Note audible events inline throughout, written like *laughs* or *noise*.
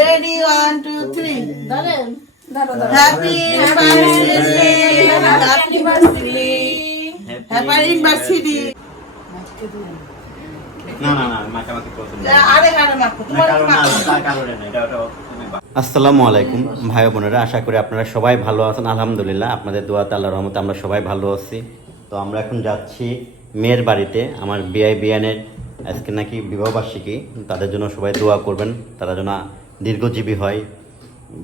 Ready one two three ধরেন ধরো ধরো হ্যাপি ইউনিভার্সিটি হ্যাপি হ্যাপি না না না মাখামাখি করতে আরে আরে মাখো তোমার না কারণে না এটা ওটা আসসালামু আলাইকুম ভাই বোনেরা আশা করি আপনারা সবাই ভালো আছেন। আলহামদুলিল্লাহ আপনাদের দোয়াতে আল্লাহ রহমতে আমরা সবাই ভালো আছি। তো আমরা এখন যাচ্ছি মেয়ের বাড়িতে আমার বিআই বিয়ানের আজকে নাকি বিবাহবার্ষিকী তাদের জন্য সবাই দোয়া করবেন তারা যেন দীর্ঘজীবী হয়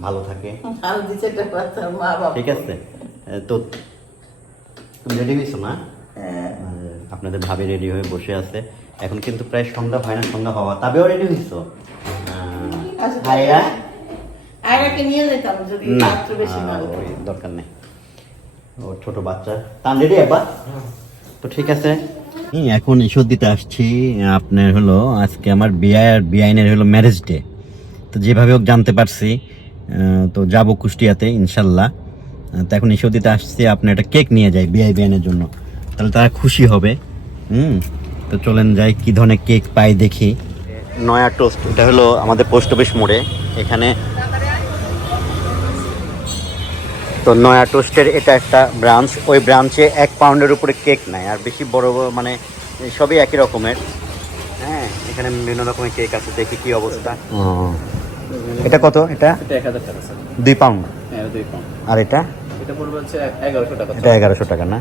ভালো থাকে। ঠিক আছে? তো তুমি রেডি হয়েছো না? হ্যাঁ। আপনাদের ভাবি রেডি হয়ে বসে আছে। এখন কিন্তু প্রায় সন্ধ্যা হয় না সন্ধ্যা হওয়া। তবেও রেডি হয়েছো? আচ্ছা, ভাইয়া? দরকার নেই। ও ছোট বাচ্চা। তান রেডি একবার তো ঠিক আছে। এখন ঈশ্বর দিতে আসছি, আপনার হলো, আজকে আমার বিয়ে আর বিআইনের হলো ম্যারেজ ডে তো যেভাবে হোক জানতে পারছি তো যাব কুষ্টিয়াতে, ইনশাল্লাহ। তো এখন ঈশ্বর দিতে আসছি, আপনি একটা কেক নিয়ে যাই বিআই, বিআইনের জন্য। তাহলে তারা খুশি হবে, হুম? তো চলেন যাই, কি ধরনের কেক পাই দেখি। নয়া টোস্ট এটা হলো আমাদের পোস্ট অফিস মোড়ে। এখানে তো নয়া টোস্টের এটা একটা ব্রাঞ্চ। ওই ব্রাঞ্চে এক পাউন্ডের উপরে কেক নাই আর বেশি বড় বড় মানে সবই একই রকমের। হ্যাঁ এখানে বিভিন্ন রকমের কেক আছে দেখি কি অবস্থা। এটা কত? এটা? স্যার দুই পাউন্ড? হ্যাঁ আর এটা? এটা এগারোশো টাকা না?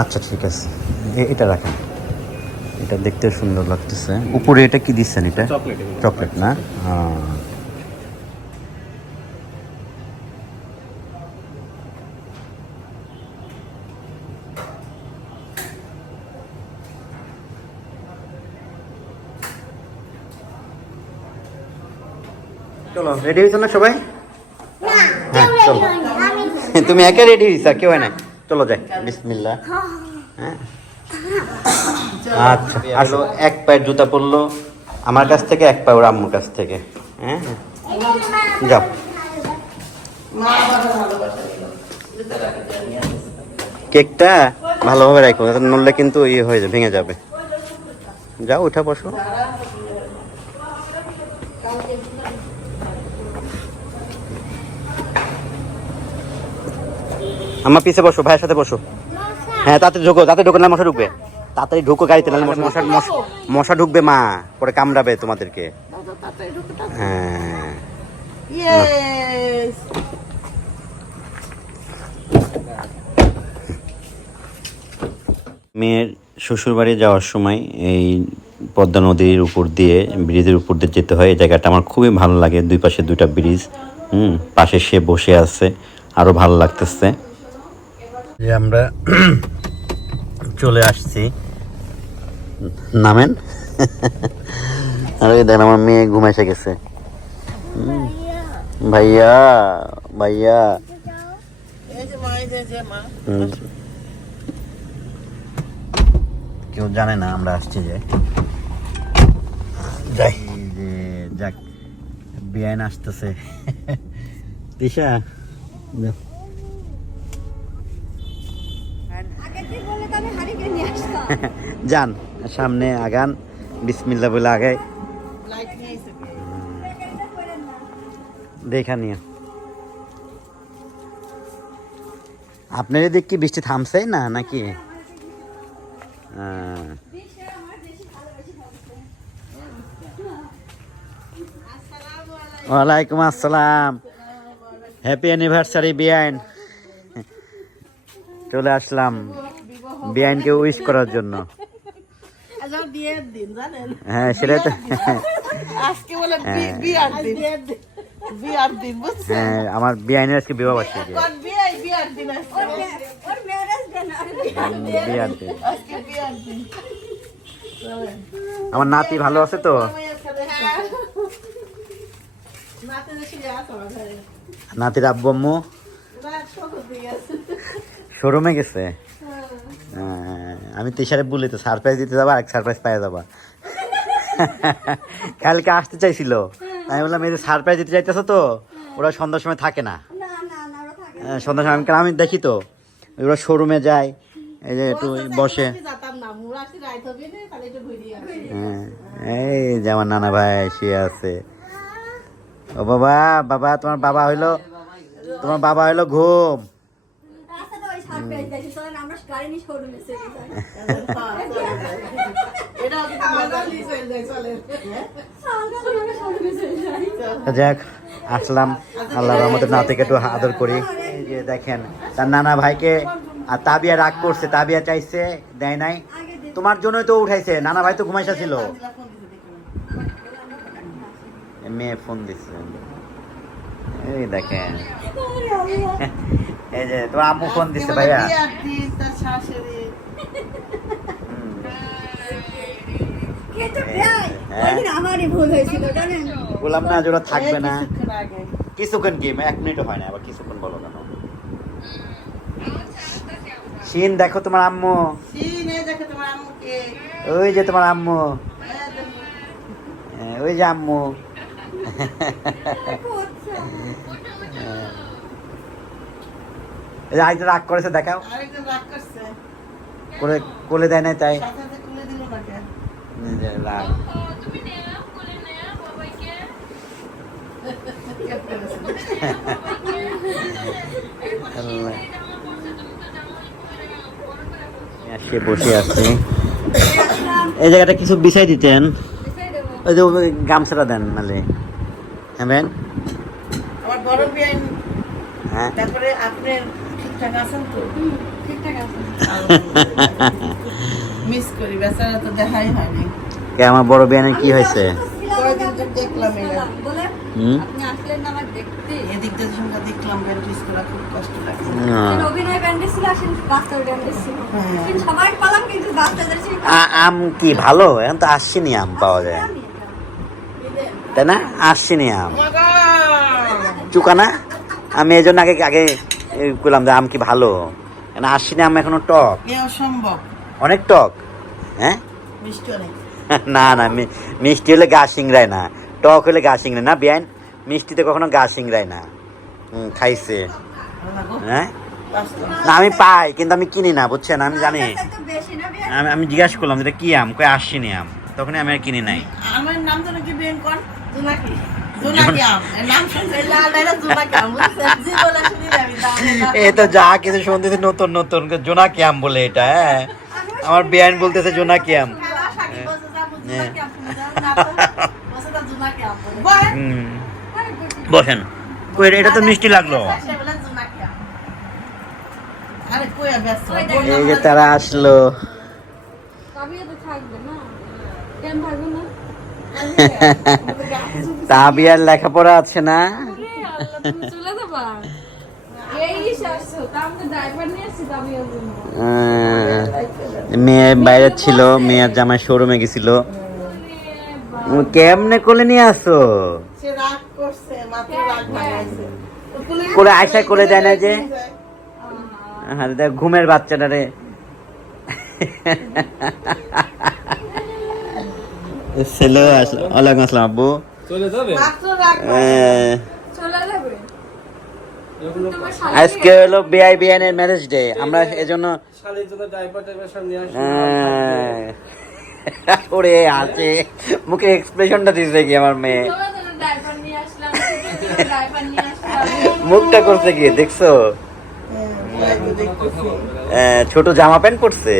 আচ্ছা ঠিক আছে। এটা রাখেন। এটা দেখতে সুন্দর লাগতেছে। উপরে এটা কি দিচ্ছেন এটা? চকলেট চকলেট না? হ্যাঁ রেডি হয়েছো না সবাই? হ্যাঁ চলো। তুমি একা রেডি হয়েছ কেউ হয় না। চলো যাই বিসমিল্লা হ্যাঁ। আচ্ছা আসলো এক পায়ের জুতা পরলো আমার কাছ থেকে এক পায়ের আম্মুর কাছ থেকে। হ্যাঁ? যাও। কেকটা ভালোভাবে রাখো নড়লে কিন্তু ইয়ে হয়ে যাবে ভেঙে যাবে। যাও উঠা বসো। আমার পিছে বসো ভাইয়ের সাথে বসো। হ্যাঁ তাতে ঢুকো তাতে ঢুকো না মশা ঢুকবে। তাড়াতাড়ি ঢুকো গাড়িতে নাহলে মশা মশা ঢুকবে মা পরে কামড়াবে তোমাদেরকে। হ্যাঁ। ইয়েস মেয়ের শ্বশুরবাড়ি যাওয়ার সময় এই পদ্মা নদীর উপর দিয়ে ব্রিজের উপর দিয়ে যেতে হয়। এই জায়গাটা আমার খুবই ভালো লাগে দুই পাশে দুইটা ব্রিজ। হুম পাশে সে বসে আছে আরও ভালো লাগতেছে। যে আমরা চলে আসছি। নামেন? আর ওই দেখেন আমার মেয়ে ঘুম এসে গেছে। ভাইয়া। ভাইয়া। কেউ জানে না আমরা আসছি যে। যাই। যে যাক বিয়ান আসতেছে। দিশা *laughs* যান সামনে আগান বিসমিল্লা বলে এসে দেখা নিয়ে। আপনার এদিক কি বৃষ্টি থামছে না, নাকি? ওয়ালাইকুম আসসালাম। হ্যাপি অ্যানিভার্সারি বিয়াইন চলে আসলাম। বিয়াইনকে উইশ করার জন্য। আমার বিয়ের হ্যাঁ সেটাই তো। আজকে বলে বিয়ার দিন। বিয়ার দিন। হ্যাঁ আমার বিয়াইনের আজকে বিবাহ বার্ষিকী। বিয়ার দিন বিয়ার দিন। আজকে বিয়ার দিন। আমার নাতি ভালো আছে তো? আছে নাতির আব্বু আম্মু? আছে শোরুমে গেছে? হ্যাঁ, আমি তিসারে বলি তো সারপ্রাইজ দিতে যাবা এক সারপ্রাইজ পাই যাবা। কালকে আসতে চাইছিল। আমি বললাম এই যে সারপ্রাইজ দিতে চাইতেছো তো ওরা সন্ধ্যার সময় থাকে না। হ্যাঁ, সন্ধ্যার সময় আমি- আমি দেখি তো ওরা শোরুমে যায় এই যে একটু বসে। যেতাম না তোমরা আসি রাইত হবে না তাহলে একটু ঘুরিয়ে আসি। হ্যাঁ, এই যে আমার নানা ভাই শুয়ে আছে। ও বাবা বাবা তোমার বাবা হইল তোমার বাবা হইল ঘুম। যাক আসলাম। আল্লাহ রহমতের নাতিকে একটু আদর করি। যে দেখেন তার নানা ভাইকে আর তাবিয়া রাগ করছে তাবিয়া চাইছে দেয় নাই। তোমার জন্যই তো উঠাইছে নানা ভাই তো ঘুমাইসা ছিল। মেয়ে ফোন দিচ্ছে এই দেখেন। এই যে তোমার আম্মু ফোন দিচ্ছে ভাইয়া। হ্যাঁ। ওই দিন আমারই ভুল হয়েছিল বললাম না জোড়া থাকবে না। কিছুক্ষণ আগে। কি? এক মিনিটও হয় না আবার কিছুক্ষণ বলো কেন? শিন দেখো তোমার আম্মু। সিন, দেখো তোমার আম্মুকে। ওই যে তোমার আম্মু। হ্যাঁ, ওই যে আম্মু। এই যে আরেকটা রাগ করেছে। দেখাও করে কোলে দেয় তাই? না যে রাগ। সে বসে আছে। এই জায়গাটা কিছু বিছাই দিতেন। ওই যে গামছাটা দেন নালে হ্যাঁ হ্যাঁ। তারপরে আপনার ঠিকঠাক আছেন তো? ঠিকঠাক আছে। মিস *laughs* করি বেচারা তো দেখাই হয়নি। কে আমার বড় বিয়ানের কি হয়েছে? দেখলাম এরা। বলে হুম? আপনি আসলেন না আমার দেখতে। এদিক দিয়ে সঙ্গে দেখলাম ব্যান্ডেজ করা খুব কষ্ট লাগছে। হ্যাঁ। অভিনয় ব্যান্ডেজ ছিল আসেন ডাক্তার ব্যান্ডেজ ছিল। সবাই পালাম কিন্তু ডাক্তারদের আম কি ভালো? এখন তো আসছেনি আম পাওয়া যায়। তাই না? আসছেনি আম। চুকা না আমি এই জন্য আগে আগে করলাম যে আম কি ভালো? কেন আসছেনি আম এখনও টক? অসম্ভব। অনেক টক? হ্যাঁ? *laughs* না না মিষ্টি হলে গা সিংড়ায় না। টক হলে গা সিংড়ায় না বিয়ান মিষ্টিতে কখনো গা সিংড়ায় না। হুম, খাইছে। হ্যাঁ? না আমি পাই কিন্তু আমি কিনি না বুঝছেন? আমি জানি। আমি আমি জিজ্ঞাসা করলাম এটা কি আম? কই আসছেনি আম। তখনই আমি আর কিনি নাই। আমার নাম তো নাকি এ তো যা কিছু শুনতেছে নতুন নতুন জোনাকি আম বলে এটা হ্যাঁ আমার বেআইন বলতেছে জোনাকি আম হ্যাঁ। বসেন এটা- এটা তো মিষ্টি লাগল এই যে তারা আসলো থাকবে না থাকবে না *laughs* তাবিয়ার লেখাপড়া আছে না? মেয়ে বাইরে ছিল মেয়ের জামাই শোরুমে গেছিল। কেমনে কোলে নিয়ে আসো? কোলে আয়সা কোলে দেয় না যে? হ্যাঁ দেখ ঘুমের বাচ্চাটারে *laughs* ছেলে আসলো ওয়ালাইকুম আসসালাম আব্বু চলে যাবে আজকে হলো বিআই বিআইনের ম্যারেজ ডে আমরা এজন্য ওরে আছে মুখে এক্সপ্রেশনটা দিছে কি আমার মেয়ে মুখটা করছে কি দেখছ ছোট জামা প্যান্ট পরছে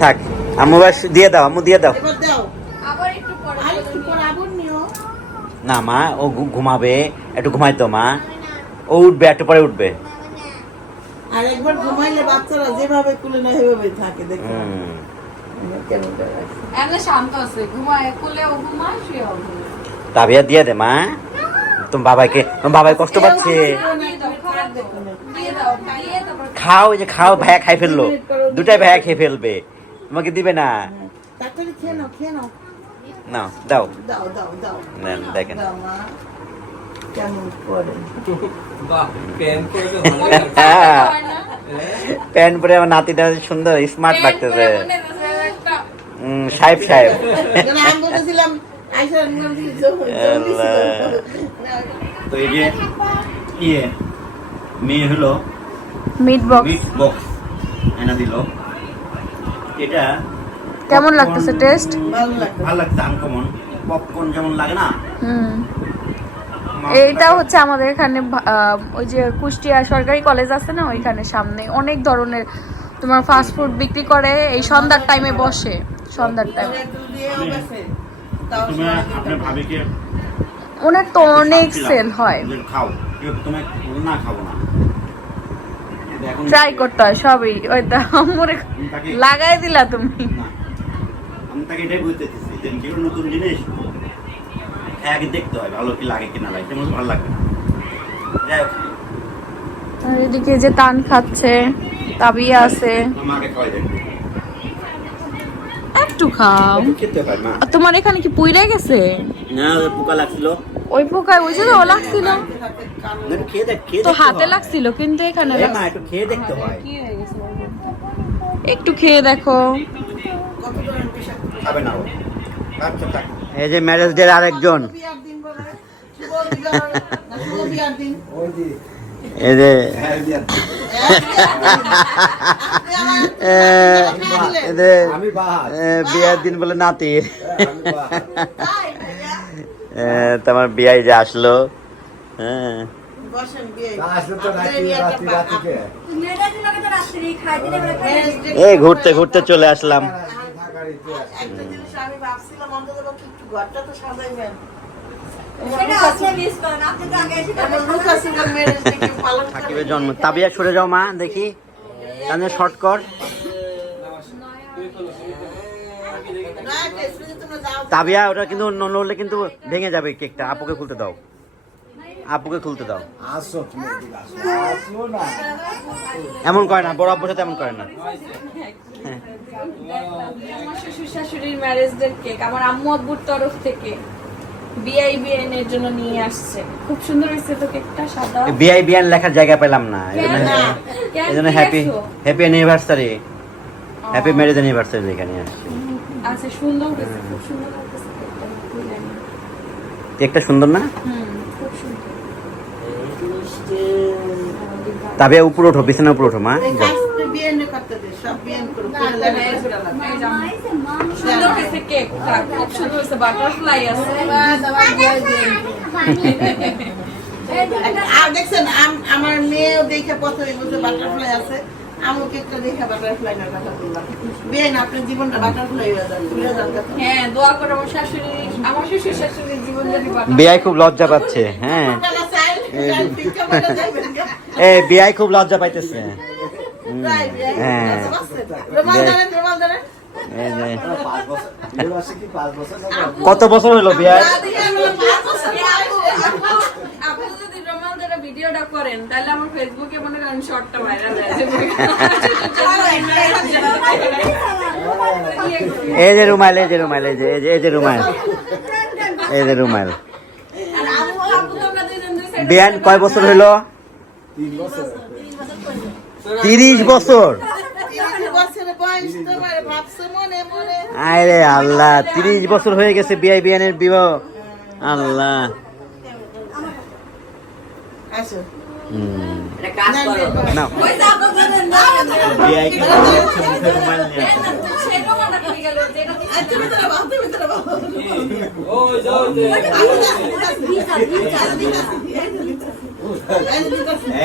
থাক আম্মু বাস দিয়ে দাও আম্মু দিয়ে দাও। না মা ও ঘুমাবে একটু ঘুমাইতো মা। ও উঠবে একটু পরে উঠবে। আর একবার ঘুমাইলে বাচ্চারা যেভাবে কুলে না সেভাবে থাকে দেখো। হুম। কেমন করে রাখছে। এমনি শান্ত আছে ঘুমায় কোলে ও ঘুমায় শুয়ে তাবিয়া দিয়ে দে মা। তোমার বাবাকে তোমার বাবাই কষ্ট পাচ্ছে। খাও যে খাও ভাইয়া খাই ফেলল। দুটাই ভাইয়া খেয়ে ফেলবে। তোমাকে দিবে না। নাও খেয়ে নাও না দাও। দাও দাও দাও নেন, দেখেন। হয় প্যান্ট পরে আমার নাতিটা সুন্দর স্মার্ট লাগতেছে। সাহেব সাহেব। আমি বলেছিলাম আইসা নিলাম যে জম- জম দিছিল। তো এই যে ইয়ে মেয়ে হলো মিট বক্স মিট বক্স এনে দিল। এটা কেমন লাগতেছে? টেস্ট ভালো। লাগছে। আনকমন পপকর্ন যেমন লাগে না হুম। এইটা হচ্ছে আমাদের এখানে ওই যে কুষ্টিয়া সরকারি কলেজ আছে না ওইখানে সামনে অনেক ধরনের তোমার ফাস্ট ফুড বিক্রি করে এই সন্ধ্যার টাইমে বসে সন্ধ্যার টাইমে তুমি আপনার ভাবিকে ওনার তো অনেক সেল হয়। যে খাও। তুমি না খাব না। ট্রাই করতে হয় সবই। ওই তো মরে লাগাই দিলা তুমি। আমি তাকে এটাই বুঝতে চাইছি যে যেগুলো নতুন জিনিস খেয়ে দেখতে হয় ভালো কি লাগে কিনা লাগে তেমন ভালো লাগবে যাই হোক। আর এদিকে যে তান খাচ্ছে তাবিয়া আছে। আমাকে খাওয়াই দেখবে একটু খাও। খেতে আর তোমার এখানে কি পুইরে গেছে? না ওই পোকা লাগছিল। ওই পোকায় ওই যে তো লাগছিল। তো হাতে লাগছিল কিন্তু এখানে একটু খেয়ে দেখতে হয়। একটু খেয়ে দেখো। খাবে না আচ্ছা থাক। এই যে ম্যারেজ ডে আরেকজন। *laughs* *laughs* বিয়ার দিন বলে শুভ বিয়ার দিন এই যে আমি বাহার। বিয়ের দিন বলে নাতি? তোমার বিয়াই যে আসলো হ্যাঁ। এই ঘুরতে ঘুরতে চলে আসলাম। সাকিবের জন্ম। তাবিয়া সরে যাও মা দেখি। তাহলে শর্ট কর। তাবিয়া ওটা কিন্তু নড়লে কিন্তু ভেঙে যাবে কেকটা। আপুকে খুলতে দাও। আপুকে খুলতে দাও। এমন করে না বড় আব্বুর সাথে এমন করে না। আমার শ্বশুর শাশুড়ির ম্যারেজ ডে কেক আমার আম্মু আব্বুর তরফ থেকে। বিআইবিএন এর জন্য নিয়ে আসছে। খুব সুন্দর হয়েছে তো কেকটা সাদা। বিআই বিয়ান লেখার জায়গা পেলাম না এই জন্য কেন? কেন এই জন্য কি happy happy anniversary happy marriage anniversary লেখা নিয়ে আসছি। আচ্ছা সুন্দর হয়েছে খুব সুন্দর লাগতেছে কেকটা সুন্দর না? হুম খুব সুন্দর। উপরে ওঠো বিছানা উপরে ওঠো মা। বিয়ে করতে দে সব। সুন্দর হয়েছে খুব সুন্দর হয়েছে বাটারফ্লাই আছে আর দেখছেন আমার মেয়েও দেখে প্রথমে বলছে বাটারফ্লাই আছে আমাকে একটা দেখে বাটারফ্লাই না কথা বললাম বিয়ে আপনার জীবনটা বাটারফ্লাই হয়ে যাবে হ্যাঁ দোয়া করে আমার শাশুড়ি আমার শ্বশুর শাশুড়ির জীবন যদি বিআই খুব লজ্জা পাচ্ছে হ্যাঁ। এ বিআই খুব লজ্জা পাইতেছে তাই। হ্যাঁ? রুমাল রুমাল কত বছর হলো রোমালদের ভিডিওটা করেন তাহলে আমার ফেসবুকে মনে করেন শর্টটা ভাইরাল এই যে রুমাইল এই যে রুমাইল এই যে এই যে এই যে রুমাইল এই যে সাইডে বিয়ান কয় বছর হলো? তিন বছর। তিরিশ বছর মনে মনে আরে আল্লাহ তিরিশ বছর হয়ে গেছে বিআই বিয়ানের বিবাহ আল্লাহ আসো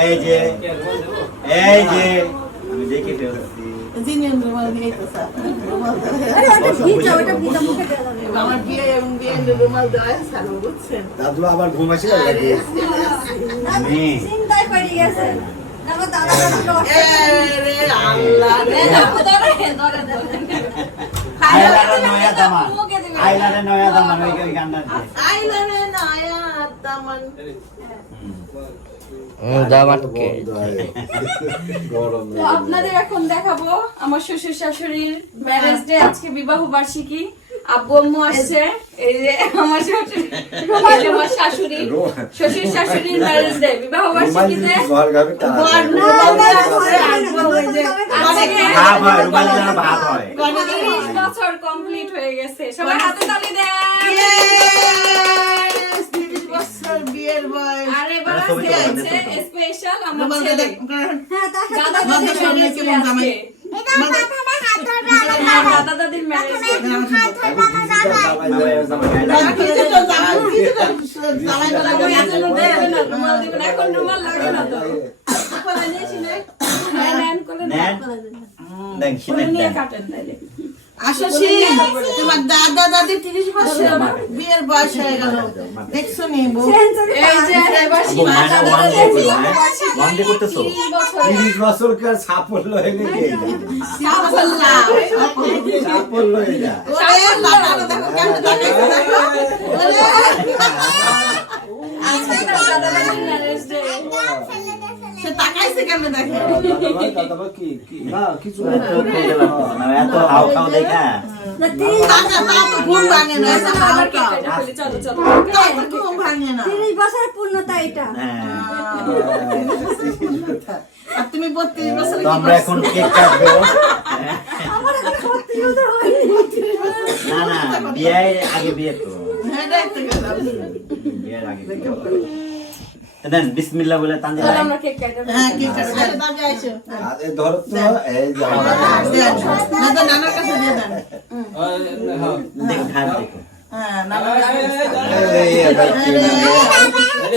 এই যে এই যে আমি দেখে ফেলছি? দাদু আবার আইলারে নয়া দামান আইলারে ওই গানটা। নয়া দামান। *laughs* আপনাদের এখন দেখাবো আমার শ্বশুর শাশুড়ির ম্যারেজ ডে আজকে বিবাহ বার্ষিকী। আব্বু আম্মু আসছে এই যে আমার শাশুড়ি আমার শাশুড়ি। শ্বশুর শাশুড়ির ম্যারেজ ডে বিবাহ বার্ষিকীতে। হয় হয়। তিরিশ বছর কমপ্লিট হয়ে গেছে। সবাই হাতে তালি দেন। Yes! 30 বছর বিয়ের বয়স। আর তোলো, আছে স্পেশাল আমার ছেলে দেখ, করেন। দাদা দাদার দাদির সামনে marriage কেমন day জামাই? আজকে। দাদা দাদির ম্যারেজ ডে দাদা কিছু তো জামাই, কিছু তো জামাই বলা এখন যায়। এখনও না, রুমাল দিবেন এখন রুমাল লাগে না তো বলা যায়ছি না? হ্যাঁ, করে নেন। করে নিয়ে কাটেন তাইলে আসো শিখ, তোমার দাদা দাদি তিরিশ বছর বিয়ের বয়স হয়ে গেল। দেখছ নি তিরিশ বছর কার সাফল্য হয়ে গেছে সাফল্যা। সাফল্য হয়ে যা ওরে, দাদাটা দেখো কেমন দেখাইছে, দেখো। ওরে, আজকে তার দাদা দাদির ম্যারেজ ডে সে তাকাইছে কেমন দেখে দাদা ভাই দাদা ভাই কি কি না কিছু না চোখ খেয়ে গেলাম না, এত হাও খাও দেখা টাকা তাও তো ঘুম ভাঙে না এত আবার হালকা। কেটে ফেলি চলো চলো তাও তো ঘুম না তিরিশ বছরের পূর্ণতা এটা। হ্যাঁ তুমি বত্রিশ বছর আমরা এখন কেক কাটবো হ্যাঁ। আমার এখন সত্যি বছর হয়নি। না না বিয়ের আগে বিয়ে তো। হ্যাঁ বিয়ের আগে বিয়ে। তো দেন বিসমিল্লাহ বলে তানজিল আমরা কেক কাটবো হ্যাঁ কি করে দাবি আইছো আর ধরো তো এই যে আমার। না তো নানার কাছে দিয়ে দেন দেখো ধান দেখো হ্যাঁ নানার কাছে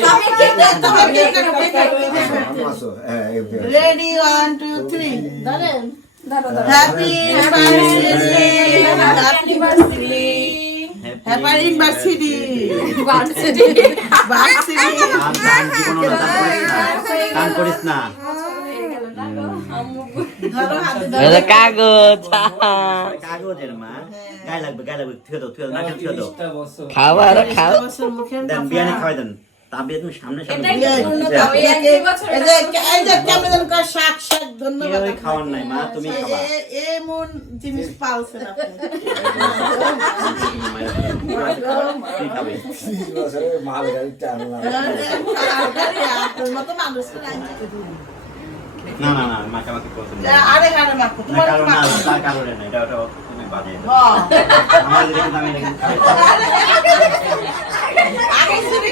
তবে কেক কাটতে হবে, কেক কাটতে হবে, কেক হ্যাঁ যে। রেডি ওয়ান টু থ্রি ধরো ধরো happy university happy birthday happy university varsity দান দান জীবন না। দান করিস না। ধরো হাতে ধরো। কাগজ কাগজের মা। গায়ে লাগবে গায়ে লাগবে। থুয়ে দাও থুয়ে দাও নাকে থুয়ে দাও। খাবার খাও। বছর দেন বিয়ানে খাওয়াই দেন। তুমি সামনে সামনে শাক শাক ধন্যবাদ খাওয়ার নাই মা তুমি খাবা এমন জিনিস পালছেন। না না না মাকে আমাকে বলতে আরে আরে মাকো তোমার কারণ না তার কারণে না এটা ওটা তুমি বাজে হ্যাঁ আমার আমি আগে কি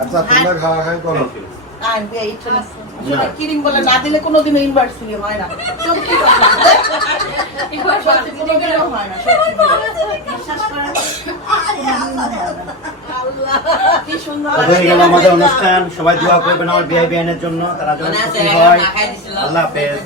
আচ্ছা তোমরা খাওয়া খাই করো। বলে না দিলে ইউনিভার্সিটি হয় না। সত্যি কথা? হয় না হয়ে আমাদের অনুষ্ঠান। সবাই দোয়া করবেন আমার বিআই বিআইনের জন্য। তারা যেন খুশি হয়। আল্লাহ হাফেজ।